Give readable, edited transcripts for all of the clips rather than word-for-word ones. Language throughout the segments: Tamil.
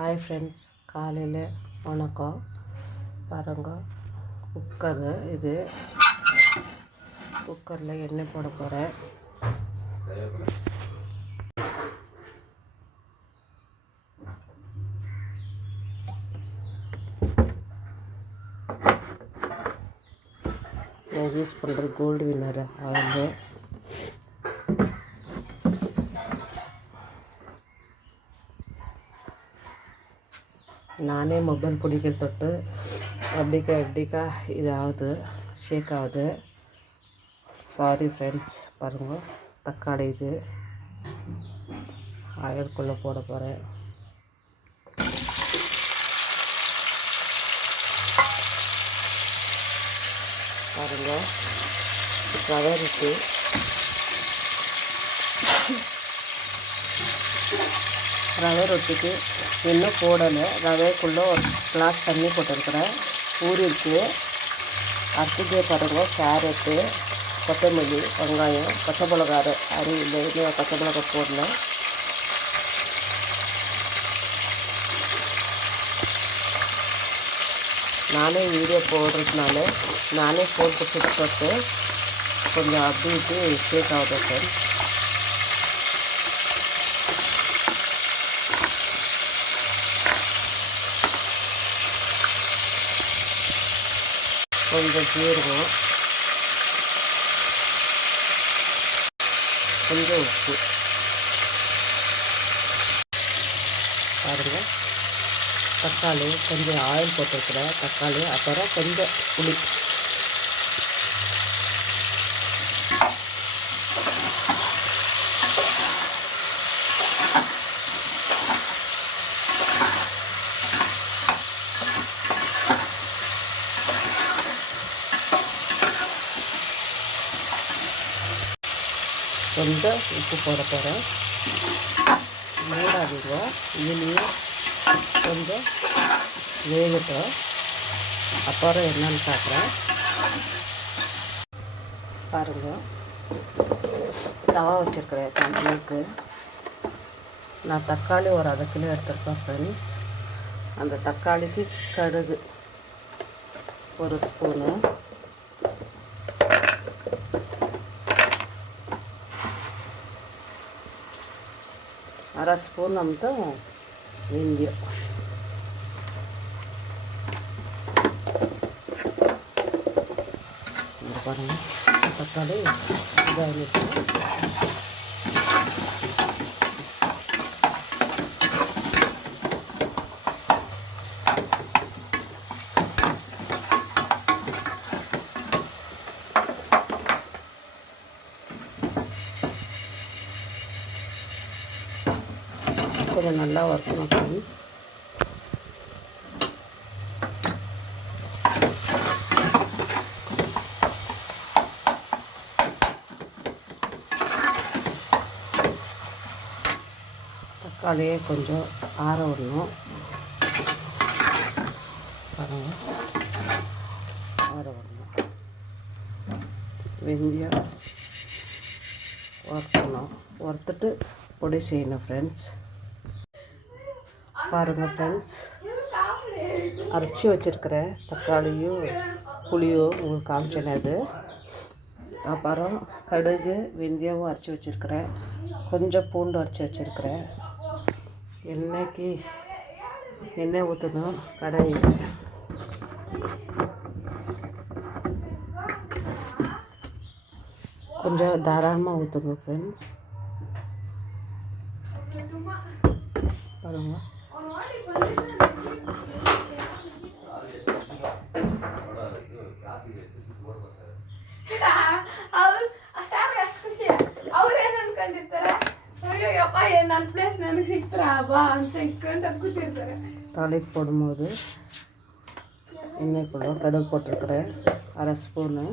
ஹாய் ஃப்ரெண்ட்ஸ், காலையில் வணக்கம். பாருங்கள், குக்கரு இது. குக்கரில் எண்ணெய் போட போகிறேன். நான் யூஸ் பண்ணுற கோல்டு வின்னர் ஆயில். நானே மொபைல் பிடிக்கிற தொட்டு எப்படிக்கா இது ஆகுது, ஷேக் ஆகுது. Sorry friends. பாருங்கள், தக்காளி இது ஆயிலுக்குள்ளே போட போகிறேன். பாருங்கள், ரவை இருக்கு. ரவை ரொட்டிக்கு இன்னும் போடலை. ரவைக்குள்ளே ஒரு கிளாஸ் தண்ணி போட்டிருக்கிறேன். ஊறி இருக்குது. அரிசிக்கே பாருங்கள், கேரட்டு, கொத்தமல்லி, வெங்காயம், பச்சை மிளகா இல்லை, இன்னும் பச்சை மிளகா போடல. நானே வீடியோ போடுறதுனால நானே ஃபோன் போட்டு கொஞ்சம் அப்படி இப்படி ஷேக் ஆகுது ஃப்ரெண்ட்ஸ். கொஞ்சம் ஜீரகம், கொஞ்சம் உப்பு. பாருங்கள், தக்காளி கொஞ்சம் ஆயில் போட்டுருக்குறேன். தக்காளி, அப்புறம் கொஞ்சம் புளி. கொஞ்சம் உப்பு போட போகிறேன். மூடாதீங்க, இதுலேயே கொஞ்சம் வேகட்டும். அப்புறம் என்னன்னு காட்டுறேன். பாருங்கள், தவா வச்சுருக்கிறேன் கம்மிக்கு. நான் தக்காளி ஒரு 1/2 கிலோ எடுத்துருக்கேன் ஃப்ரெண்ட்ஸ். அந்த தக்காளிக்கு கடுகு 1 ஸ்பூனு, அரை ஸ்பூன் ಅಂತ வெந்தயம். பாருங்கள், தக்காளி இதாகிட்டு. கொஞ்சம் நல்லா வறுக்கணும் ஃப்ரெண்ட்ஸ். தக்காளியே கொஞ்சம் ஆற விடணும். பாருங்கள், ஆற விடணும். வெந்தயம் வறுக்கணும். வறுத்துட்டு பொடி செய்யணும் ஃப்ரெண்ட்ஸ். பாருங்கள் ஃப்ரெண்ட்ஸ், அரைச்சி வச்சுருக்கிறேன் தக்காளியும் புளியும் உங்களுக்கு காமிச்சினது. அப்புறம் கடுகு வெந்தயமும் அரைச்சி வச்சுருக்கிறேன். கொஞ்சம் பூண்டு அரைச்சி வச்சுருக்கிறேன். எண்ணெய் ஊற்றணும் கடாயில். கொஞ்சம் தாராளமாக ஊற்றுங்க ஃப்ரெண்ட்ஸ். பாருங்கள், தாளிப்பு போடும்போது எண்ணெய்க்குள்ள கடுகு போட்டிருக்கிறேன் 1/2 ஸ்பூனு.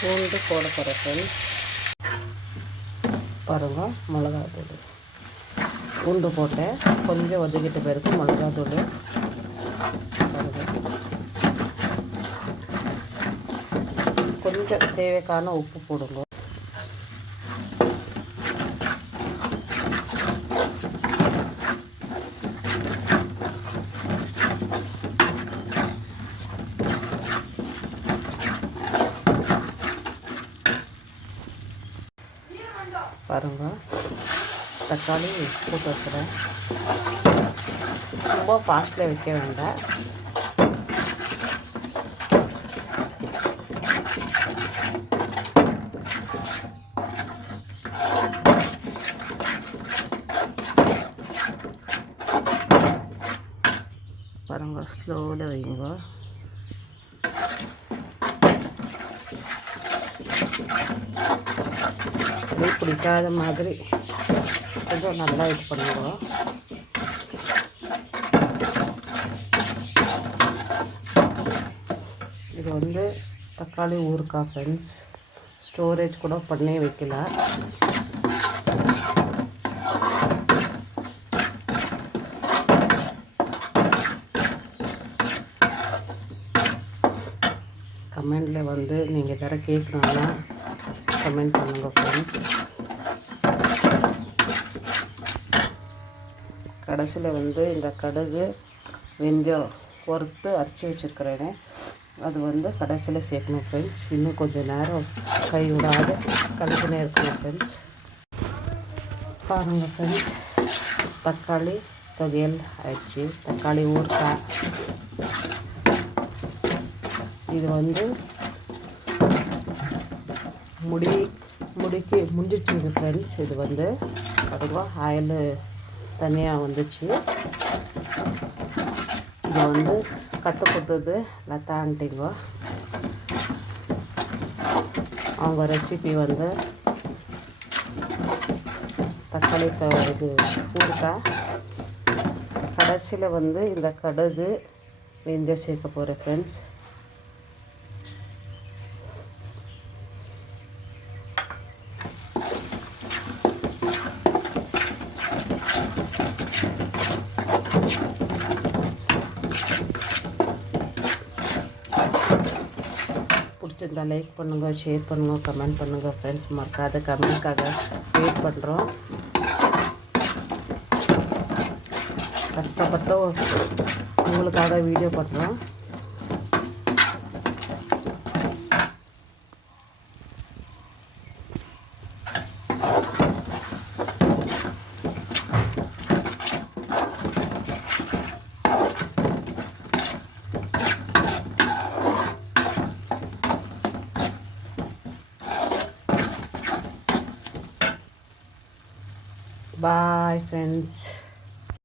பூண்டு போட போகிறேன் ஃப்ரெண்ட்ஸ். பாருங்கள், மிளகாத்தூள் பூண்டு போட்டேன். கொஞ்சம் ஒதுக்கிட்ட பிறகு மிளகாத்தூள் கொஞ்சம் தேவைக்கான உப்பு போடுங்க. பாருங்கள், தக்காளி போட்டு வச்சுறேன். ரொம்ப ஃபாஸ்ட்டில் வைக்க வேண்டாம். பாருங்கள், ஸ்லோவில் வைங்க. பிடிக்காத மாதிரி கொஞ்சம் நல்லா இது பண்ணுவோம். இது வந்து தக்காளி ஊறுகாய் ஃப்ரெண்ட்ஸ். ஸ்டோரேஜ் கூட பண்ணி வைக்கலாம். கமெண்டில் வந்து நீங்கள் வேறு கேட்கணுன்னா கமெண்ட் பண்ணுங்கள் ஃப்ரெண்ட்ஸ். கடைசியில் வந்து இந்த கடுகு வெந்தயம் பொறுத்து அரைச்சி வச்சுருக்கிறேன்னு அது வந்து கடைசியில் சேர்க்கணும் ஃப்ரெண்ட்ஸ். இன்னும் கொஞ்சம் நேரம் கை விடாது கலந்துனே இருக்கணும் ஃப்ரெண்ட்ஸ். பாருங்கள் ஃப்ரெண்ட்ஸ், தக்காளி தொகையல் ஆயிடுச்சு. தக்காளி ஊறுகாய் இது வந்து முடிச்சிச்சு ஃப்ரெண்ட்ஸ். இது வந்து அதுவா ஆயில் தனியாக வந்துச்சு. இது வந்து கற்றுக் கொடுத்தது லதா ஆண்டிங்க. அவங்க ரெசிபி வந்து தக்காளி இது ஊறுகாய். கடைசியில் வந்து இந்த கடுகு வெந்தயம் சேர்க்க போகிறேன் ஃப்ரெண்ட்ஸ். பிடிச்சிருந்தா லைக் பண்ணுங்கள், ஷேர் பண்ணுங்கள், கமெண்ட் பண்ணுங்கள் ஃப்ரெண்ட்ஸ். மறக்காத கமெண்ட்காக வெயிட் பண்ணுறோம். கஷ்டப்பட்டு உங்களுக்காக வீடியோ பண்ணுறோம். Bye friends.